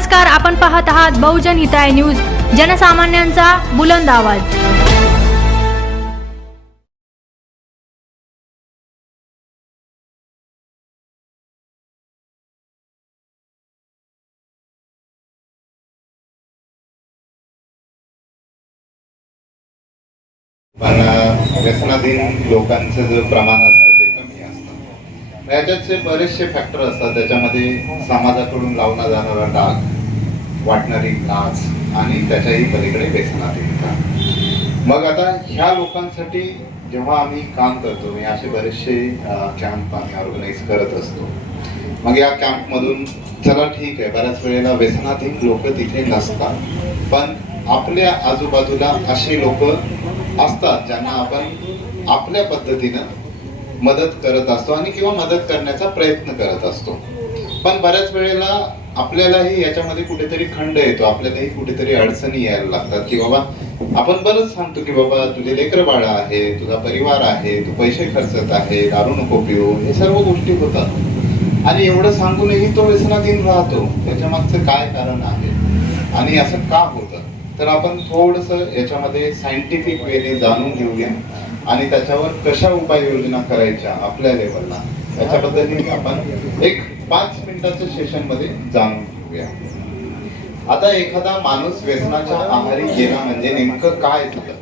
नमस्कार, आपण पाहत आहात बहुजन हिताय न्यूज, जनसामान्यांचा बुलंद आवाज। पण व्यसनाधीन लोकांचं जे प्रमाण असतं ते कमी असतं। याच्याचे बरेचसे फॅक्टर असतात, त्याच्यामध्ये समाजाकडून लावला जाणारा डाग, वाटणारी लाज आणि त्याच्याही पलीकडे व्यसनाधीनता। मग आता ह्या लोकांसाठी जेव्हा आम्ही काम करतो, मी असे बरेचसे कॅम्प आम्ही ऑर्गनाईज करत असतो। मग या कॅम्पमधून चला ठीक आहे, बऱ्याच वेळेला व्यसनाधीन लोक तिथे नसतात, पण आपल्या आजूबाजूला असे लोक असतात ज्यांना आपण आपल्या पद्धतीनं मदत करत असतो आणि किंवा मदत करण्याचा प्रयत्न करत असतो। पण बऱ्याच वेळेला आपल्यालाही याच्यामध्ये कुठेतरी खंड येतो, आपल्यालाही कुठेतरी अडचणी यायला लागतात की बाबा आपण बरंच सांगतो की बाबा तुझे लेकर बाळ आहे, तुझा परिवार आहे, तू पैसे खर्चत आहे, दारू नको पिऊ, हे सर्व गोष्टी होतात आणि एवढं सांगूनही तो व्यसनाधीन राहतो। त्याच्या मागचं काय कारण आहे आणि असं का होतं, तर आपण थोडंसं याच्यामध्ये सायंटिफिक वेने जाणून घेऊया आणि त्याच्यावर कशा उपाययोजना करायच्या आपल्या लेवलला, त्याच्याबद्दल आपण एक 5 मिनिटाच्या सेशन मध्ये जाणून घेऊया। आता एखादा माणूस व्यसनाच्या आहारी गेला म्हणजे नेमकं काय झालं,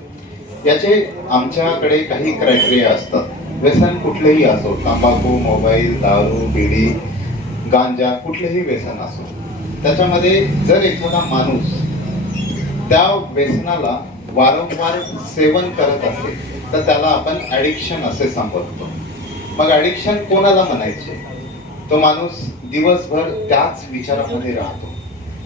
याचे आमच्याकडे काही क्रायटेरिया असतात। व्यसन कुठलेही असो, तंबाखू, मोबाईल, दारू, बिडी, गांजा, कुठलेही व्यसन असो, त्याच्यामध्ये जर एखादा माणूस त्या व्यसनाला वारंवार सेवन करत असेल तर त्याला आपण ऍडिक्शन असे संबोधतो। मग ऍडिक्शन कोणाला म्हणायचे, तो माणूस दिवसभर त्याच विचारामध्ये राहतो,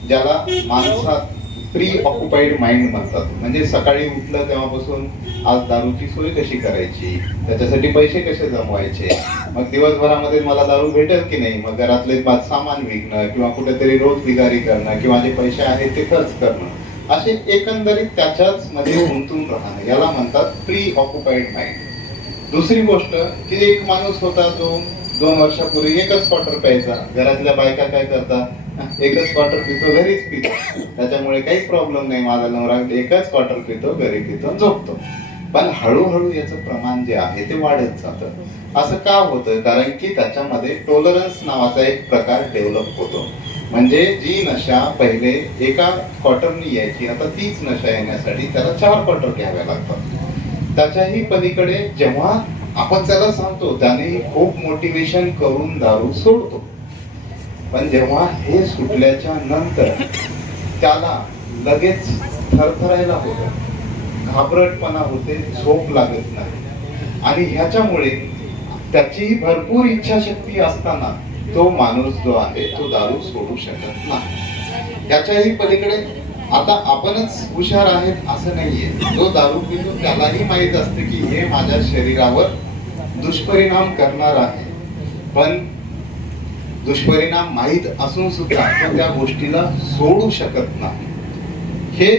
ज्याला माणसात प्री ऑक्युपाइड माइंड म्हणतात। म्हणजे सकाळी उठलं तेव्हापासून आज दारूची सोय कशी करायची, त्याच्यासाठी पैसे कसे जमवायचे, मग दिवसभरामध्ये मला दारू भेटेल की नाही, मग घरातले सामान विकणं किंवा कुठेतरी रोज बिगारी करणं किंवा जे पैसे आहेत ते खर्च करणं, असे एकंदरीत त्याच्याच मध्ये गुंतून राहणं, याला म्हणतात प्री ऑक्युपाइड माइंड। दुसरी गोष्ट की एक माणूस होता जो 2 वर्षापूर्वी एकच क्वार्टर प्यायचा, घरातल्या बायका काय करतात, एकच क्वार्टर पितो, घरीच पितो, त्याच्यामुळे काही प्रॉब्लेम नाही, माझा नवरा एकच क्वार्टर पितो, घरी पितो, झोपतो। पण हळूहळू याचं प्रमाण जे आहे ते वाढत जातं। असं का होतं, कारण की त्याच्यामध्ये टॉलरन्स नावाचा एक प्रकार डेव्हलप होतो। म्हणजे जी नशा पहिले एका क्वार्टरनी यायची, आता तीच नशा येण्यासाठी त्याला 4 क्वार्टर घ्याव्या लागतात। त्याच्याही पलीकडे जेव्हा आपण त्याला सांगतो त्याने खूप मोटिवेशन करून दारू सोडतो, पण जेव्हा हे सुटल्याच्या नंतर त्याला लगेच थरथरायला होतं, घाबरटपणा होते, झोप लागत नाही आणि ह्याच्यामुळे त्याची भरपूर इच्छाशक्ती असताना तो माणूस जो आहे तो दारू सोडू शकत नाही। त्याच्याही पलीकडे आता आपणच हुशार आहेत असं नाहीये, जो दारू पितो त्यालाही माहित असते की हे माझ्या शरीरावर दुष्परिणाम करणार आहे, पण दुष्परिणाम माहित असून सुद्धा तो त्या गोष्टीला सोडू शकत नाही। हे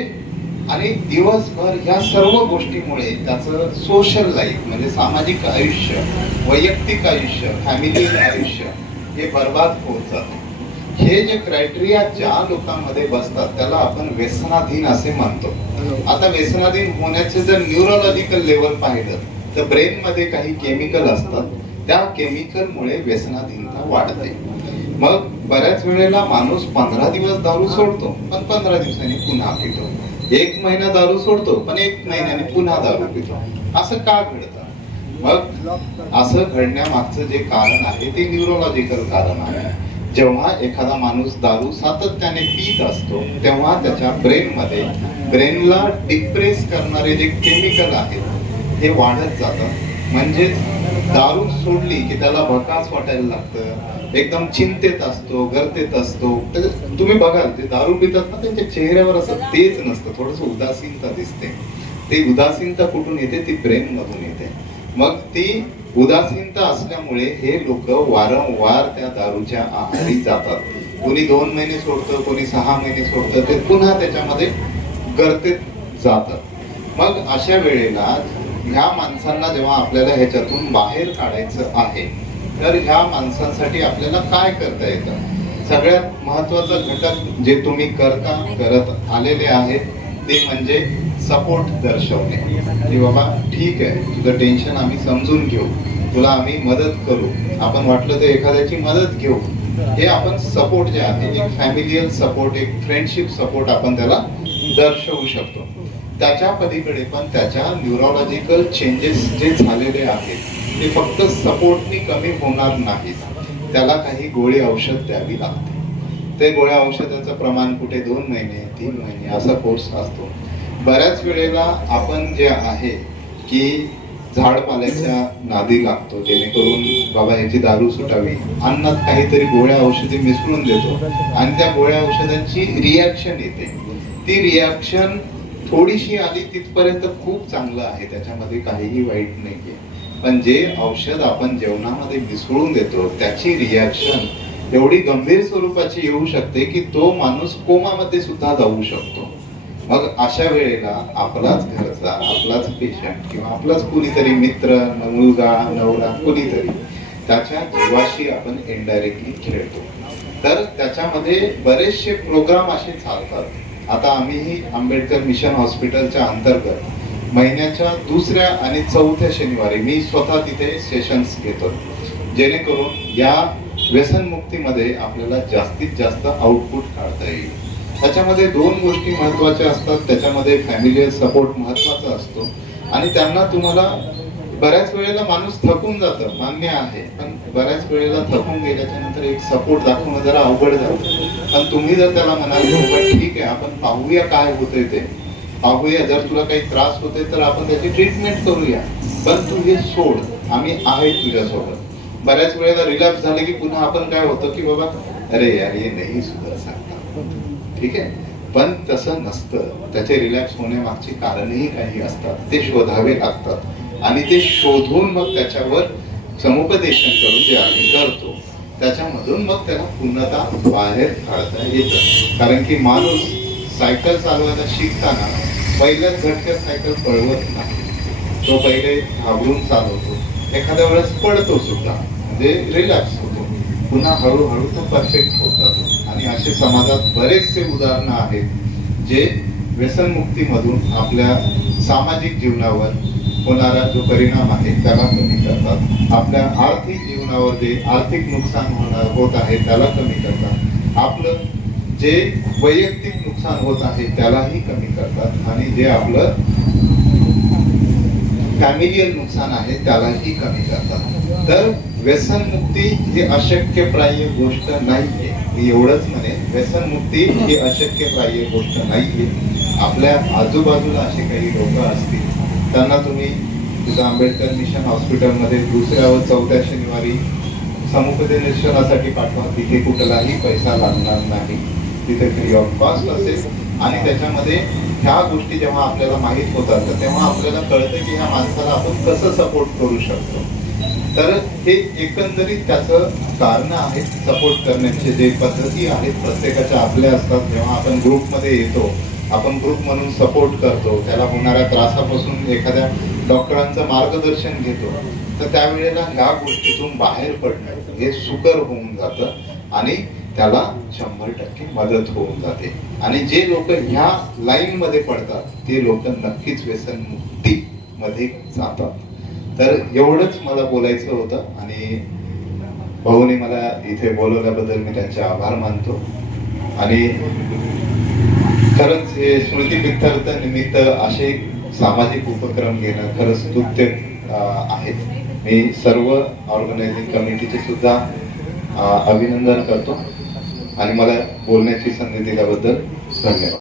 आणि दिवसभर ह्या सर्व गोष्टीमुळे त्याचं सोशल लाईफ म्हणजे सामाजिक आयुष्य, वैयक्तिक आयुष्य, फॅमिली आयुष्य हे बर्बाद होत जाते। हे जे क्रायटेरिया ज्या लोकांमध्ये बसतात त्याला आपण व्यसनाधीन असे म्हणतो। आता व्यसनाधीन होण्याचे जर न्यूरोलॉजिकल लेवल पाहिलं तर ब्रेन मध्ये काही केमिकल असतात, त्या केमिकल मुळे व्यसनाधीनता वाढते। मग बऱ्याच वेळेला माणूस 15 दिवस दारू सोडतो, पण 15 दिवसांनी पुन्हा पितो, 1 महिना दारू सोडतो, पण 1 महिन्याने पुन्हा दारू पितो। असं का घडतं? मग असं घडण्यामागचं जे कारण आहे ते न्यूरोलॉजिकल कारण आहे। जेव्हा एखादा माणूस दारू सातत्याने पीत असतो तेव्हा त्याच्या ब्रेनला डिप्रेस करणारे जे केमिकल आहेत हे वाढत जातात। म्हणजे दारू सोडली की त्याला भकास वाटायला लागतं, एकदम चिंतेत असतो, गर्तेत असतो। तुम्ही बघाल ते दारू पितात ना, त्यांच्या चेहऱ्यावर असं तेज नसतं, थोडस उदासीनता दिसते। ते उदासीनता कुठून येते, ती ब्रेन मधून येते। मग ती उदासीनता असल्यामुळे हे लोक वारंवार त्या दारूच्या आहारी जातात। कोणी 2 महिने सोडतं, कोणी 6 महिने सोडतं, ते पुन्हा त्याच्यामध्ये गर्तेत जातात। मग अशा वेळेला ह्या माणसांना जेव्हा आपल्याला ह्याच्यातून बाहेर काढायचं आहे तर ह्या माणसांसाठी आपल्याला काय करता येतं, सगळ्यात महत्वाचं घटक जे तुम्ही करत आलेले आहेत ते म्हणजे सपोर्ट दर्शवणे, की बाबा ठीक आहे, तुझं टेन्शन आम्ही समजून घेऊ, तुला आम्ही मदत करू, आपण वाटलं तर एखाद्याची मदत घेऊ. हे आपण सपोर्ट जे आहे, एक फॅमिलियल सपोर्ट, एक फ्रेंडशिप सपोर्ट आपण त्याला दर्शवू शकतो. त्याच्या पलीकडे पण त्याच्या न्यूरोलॉजिकल चेंजेस जे झालेले आहेत ते फक्त सपोर्टनी कमी होणार नाहीत, त्याला काही गोळी औषध द्यावी लागते. ते गोळ्या औषधाचं प्रमाण कुठे 2 महिने 3 महिने असा कोर्स असतो. बऱ्याच वेळेला आपण जे आहे की झाडपाल्याच्या नादी लागतो, जेणेकरून बाबा ह्याची दारू सुटावी, अन्नात काहीतरी गोळ्या औषधी मिसळून देतो आणि त्या गोळ्या औषधांची रिॲक्शन येते. ती रिॲक्शन थोडीशी आली तिथपर्यंत खूप चांगलं आहे, त्याच्यामध्ये काहीही वाईट नाहीये. पण जे औषध आपण जेवणामध्ये मिसळून देतो त्याची रिॲक्शन एवढी गंभीर स्वरूपाची येऊ शकते की तो माणूस कोमामध्ये सुद्धा जाऊ शकतो. मग अशा वेळेला आपलाच घरचा, आपलाच पेशंट किंवा आपलाच कुणीतरी मित्र, मुलगा, नवरा, कुणीतरी त्याच्या जीवाशी आपण इनडायरेक्टली खेळतो. तर त्याच्यामध्ये बरेचसे प्रोग्राम असे चालतात. आता आम्हीही आंबेडकर मिशन हॉस्पिटलच्या अंतर्गत महिन्याच्या 2ऱ्या आणि 4थ्या शनिवारी मी स्वतः तिथे सेशन्स घेतो, जेणेकरून या व्यसनमुक्तीमध्ये आपल्याला जास्तीत जास्त आउटपुट काढता येईल. त्याच्यामध्ये 2 गोष्टी महत्वाच्या असतात. त्याच्यामध्ये फॅमिलियल सपोर्ट महत्वाचा असतो आणि त्यांना तुम्हाला बऱ्याच वेळेला माणूस थकून जातं, मान्य आहे, पण बऱ्याच वेळेला थकून गेल्याच्या नंतर एक सपोर्ट दाखवणं जरा अवघड जातं. पण तुम्ही जर त्याला म्हणाल ठीक आहे, आपण पाहूया काय होतंय ते पाहूया, जर तुला काही त्रास होतोय तर आपण त्याची ट्रीटमेंट करूया, पण तू हे सोड, आम्ही आहे तुझ्यासोबत. बऱ्याच वेळेला रिलॅक्स झाले की पुन्हा आपण काय होतं की बाबा अरे यार हे नाही सुधार सांगता, ठीक आहे, पण तसं नसतं. त्याचे रिलॅक्स होण्यामागची कारणही काही असतात, ते शोधावे लागतात आणि ते शोधून मग त्याच्यावर समुपदेशन करून जे आम्ही करतो त्याच्यामधून मग त्याला पूर्णतः बाहेर काढता येतं. कारण की माणूस सायकल चालवायला शिकताना पहिल्याच झटक्यात सायकल पळवत नाही, तो पहिले घाबरून चालवतो, एखाद्या वेळेस पडतो सुद्धा, म्हणजे रिलॅक्स होतो, पुन्हा हळूहळू तो परफेक्ट होत जातो. आणि असे समाजात बरेचसे उदाहरणं आहेत जे व्यसनमुक्तीमधून आपल्या सामाजिक जीवनावर होणारा जो परिणाम आहे त्याला कमी करतात, आपल्या आर्थिक जीवनावर जे आर्थिक नुकसान होत आहे त्याला कमी करतात, आपलं जे वैयक्तिक नुकसान होत आहे त्यालाही कमी करतात आणि जे आपलं फॅमिलियल नुकसान आहे त्यालाही कमी करतात. तर व्यसनमुक्ती ही अशक्यप्राय गोष्ट नाहीये. मी एवढंच म्हणेन, व्यसनमुक्ती ही अशक्यप्राय गोष्ट नाहीये. आपल्या आजूबाजूला असे काही लोक असतील त्यांना तुम्ही तिथं आंबेडकर मिशन हॉस्पिटलमध्ये 2ऱ्या व 4थ्या शनिवारी समुपदेशनासाठी पाठवा. तिथे कुठलाही पैसा लागणार नाही, तिथे फ्री ऑफ कॉस्ट असेल. आणि त्याच्यामध्ये ह्या गोष्टी जेव्हा आपल्याला माहीत होतात तर तेव्हा आपल्याला कळतं की ह्या माणसाला आपण कसं सपोर्ट करू शकतो. तर हे एकंदरीत त्याचं कारण आहेत, सपोर्ट करण्याचे जे पद्धती आहेत प्रत्येकाच्या आपल्या असतात. जेव्हा आपण ग्रुपमध्ये येतो, आपण ग्रुप म्हणून सपोर्ट करतो, त्याला होणाऱ्या त्रासापासून एखाद्या डॉक्टरांचं मार्गदर्शन घेतो, तर त्यावेळेला ह्या गोष्टीतून बाहेर पडणं हे सुकर होऊन जातं आणि त्याला 100% मदत होऊन जाते. आणि जे लोक ह्या लाईन मध्ये पडतात ते लोक नक्कीच व्यसनमुक्ती मध्ये जातात. तर एवढंच मला बोलायचं होतं आणि भाऊने मला इथे बोलवल्याबद्दल मी त्यांचे आभार मानतो. आणि खरंच हे स्मृतिप्रीत्यर्थ निमित्त असे सामाजिक उपक्रम घेणं खरंच स्तुत्य आहेत. मी सर्व ऑर्गनायझिंग कमिटीचे सुद्धा अभिनंदन करतो आणि मला बोलण्याची संधी दिल्याबद्दल धन्यवाद.